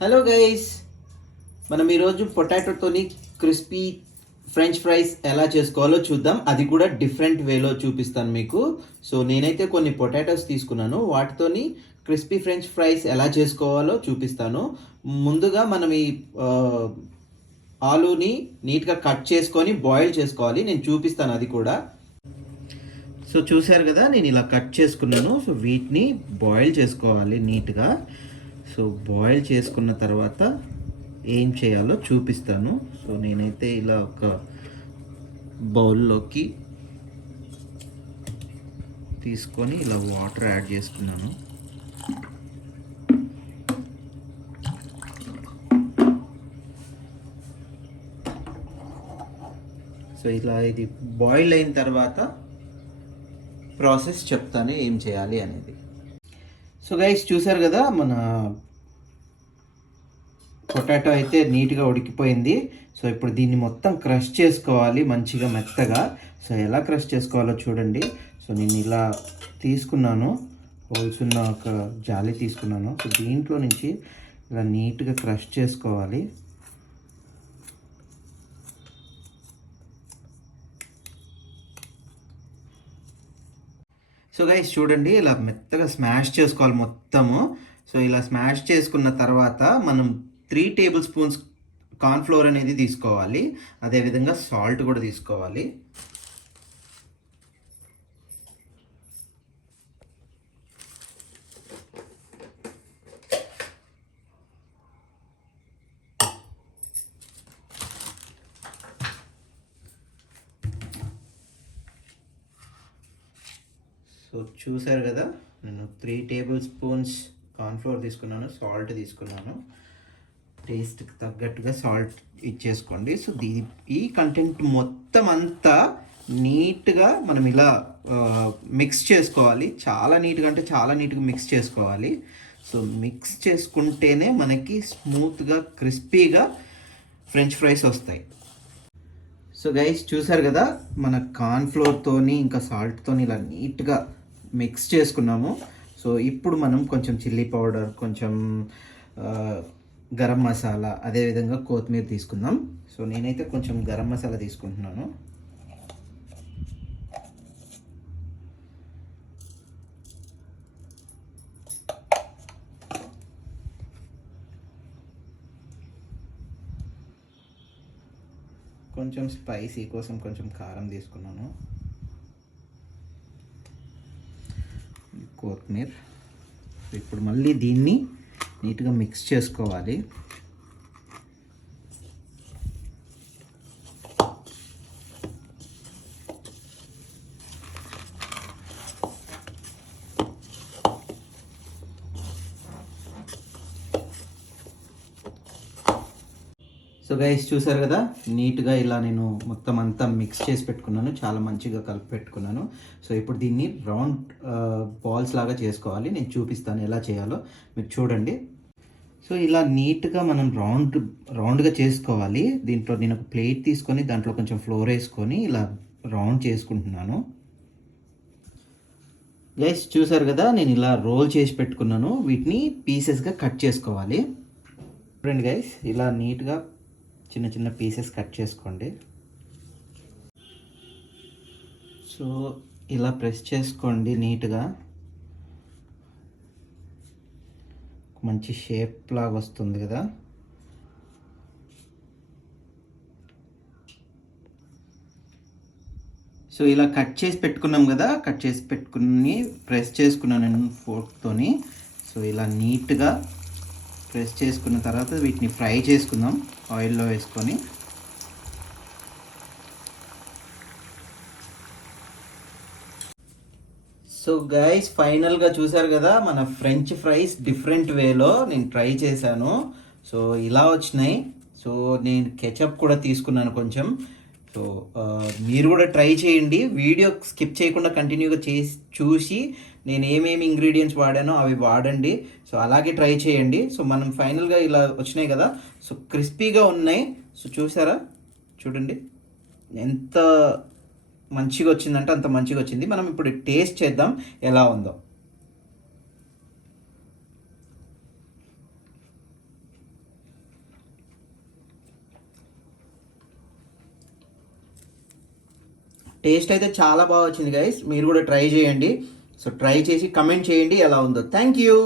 Hello guys, మనం ఈరోజు పొటాటోతోని crispy French fries ఎలా చేసుకోవాలో చూద్దాం. అది కూడా డిఫరెంట్ వేలో చూపిస్తాను మీకు. సో నేనైతే కొన్ని పొటాటోస్ తీసుకున్నాను, వాటితోని క్రిస్పీ ఫ్రెంచ్ ఫ్రైస్ ఎలా చేసుకోవాలో చూపిస్తాను. ముందుగా మనం ఈ ఆలూని నీట్గా కట్ చేసుకొని బాయిల్ చేసుకోవాలి. నేను చూపిస్తాను అది కూడా. సో చూసారు కదా, నేను ఇలా కట్ చేసుకున్నాను. సో వీటిని బాయిల్ చేసుకోవాలి నీట్గా. సో బాయిల్ చేసుకున్న తర్వాత ఏం చేయాలో చూపిస్తాను. సో నేనైతే ఇలా ఒక బౌల్లోకి తీసుకొని ఇలా వాటర్ యాడ్ చేసుకున్నాను. సో ఇలా ఇది బాయిల్ అయిన తర్వాత ప్రాసెస్ చెప్తాను ఏం చేయాలి అనేది. సో గైస్ చూసారు కదా, మన పొటాటో అయితే నీట్గా ఉడికిపోయింది. సో ఇప్పుడు దీన్ని మొత్తం క్రష్ చేసుకోవాలి మంచిగా మెత్తగా. సో ఎలా క్రష్ చేసుకోవాలో చూడండి. సో నేను ఇలా తీసుకున్నాను, హోల్సున్న ఒక జాలి తీసుకున్నాను. సో దీంట్లో నుంచి ఇలా నీట్గా క్రష్ చేసుకోవాలి. సో గైస్ చూడండి, ఇలా మెత్తగా స్మాష్ చేసుకోవాలి మొత్తము. సో ఇలా స్మాష్ చేసుకున్న తర్వాత మనం 3 టేబుల్ స్పూన్స్ కార్న్ఫ్లోర్ అనేది తీసుకోవాలి. అదేవిధంగా సాల్ట్ కూడా తీసుకోవాలి. సో చూసారు కదా, నేను 3 టేబుల్ స్పూన్స్ కార్న్ఫ్లోర్ తీసుకున్నాను, సాల్ట్ తీసుకున్నాను. టేస్ట్కి తగ్గట్టుగా సాల్ట్ ఇచ్చేసుకోండి. సో ఈ కంటెంట్ మొత్తం అంతా నీట్గా మనం ఇలా మిక్స్ చేసుకోవాలి. చాలా నీట్గా అంటే చాలా నీట్గా మిక్స్ చేసుకోవాలి. సో మిక్స్ చేసుకుంటేనే మనకి స్మూత్గా క్రిస్పీగా ఫ్రెంచ్ ఫ్రైస్ వస్తాయి. సో గైస్ చూసారు కదా, మన కార్న్ఫ్లోర్తోని ఇంకా సాల్ట్తోని ఇలా నీట్గా మిక్స్ చేసుకున్నాము. సో ఇప్పుడు మనం కొంచెం చిల్లీ పౌడర్, కొంచెం గరం మసాలా, అదేవిధంగా కొత్తిమీర తీసుకుందాం. సో నేనైతే కొంచెం గరం మసాలా తీసుకుంటున్నాను. కొంచెం స్పైసీ కోసం కొంచెం కారం తీసుకున్నాను. కొత్తిమీర. ఇప్పుడు మళ్ళీ దీన్ని నీట్గా మిక్స్ చేసుకోవాలి. సో గైస్ చూసారు కదా, నీట్గా ఇలా నేను మొత్తం అంతా మిక్స్ చేసి పెట్టుకున్నాను, చాలా మంచిగా కలిపి పెట్టుకున్నాను. సో ఇప్పుడు దీన్ని రౌండ్ బాల్స్ లాగా చేసుకోవాలి. నేను చూపిస్తాను ఎలా చేయాలో, మీరు చూడండి. సో ఇలా నీట్గా మనం రౌండ్గా చేసుకోవాలి. దీంట్లో నేను ఒక ప్లేట్ తీసుకొని దాంట్లో కొంచెం ఫ్లోర్ వేసుకొని ఇలా రౌండ్ చేసుకుంటున్నాను. గైస్ చూసారు కదా, నేను ఇలా రోల్ చేసి పెట్టుకున్నాను. వీటిని పీసెస్గా కట్ చేసుకోవాలి. చూడండి గైస్, ఇలా నీట్గా చిన్న చిన్న పీసెస్ కట్ చేసుకోండి. సో ఇలా ప్రెస్ చేసుకోండి నీట్గా, మంచి షేప్ లాగా వస్తుంది కదా. సో ఇలా కట్ చేసి పెట్టుకున్నాం కదా, కట్ చేసి పెట్టుకుని ప్రెస్ చేసుకున్నాను నేను ఫోర్క్తోని. సో ఇలా నీట్గా ప్రెస్ చేసుకున్న తర్వాత వీటిని ఫ్రై చేసుకుందాం ఆయిల్లో వేసుకొని. సో గైస్ ఫైనల్గా చూసారు కదా, మన ఫ్రెంచ్ ఫ్రైస్ డిఫరెంట్ వేలో నేను ట్రై చేశాను. సో ఇలా వచ్చినాయి. సో నేను కెచప్ కూడా తీసుకున్నాను కొంచెం. సో మీరు కూడా ట్రై చేయండి, వీడియో స్కిప్ చేయకుండా కంటిన్యూగా చూసి నేను ఏమేమి ఇంగ్రీడియంట్స్ వాడానో అవి వాడండి. సో అలాగే ట్రై చేయండి. సో మనం ఫైనల్గా ఇలా వచ్చినాయి కదా, సో క్రిస్పీగా ఉన్నాయి. సో చూసారా, చూడండి ఎంత మంచిగా వచ్చిందంటే అంత మంచిగా వచ్చింది. మనం ఇప్పుడు టేస్ట్ చేద్దాం ఎలా ఉందో. టేస్ట్ అయితే చాలా బాగా వచ్చింది గైస్, మీరు కూడా ట్రై చేయండి. సో ట్రై చేసి కమెంట్ చేయండి ఎలా ఉందో. Thank you.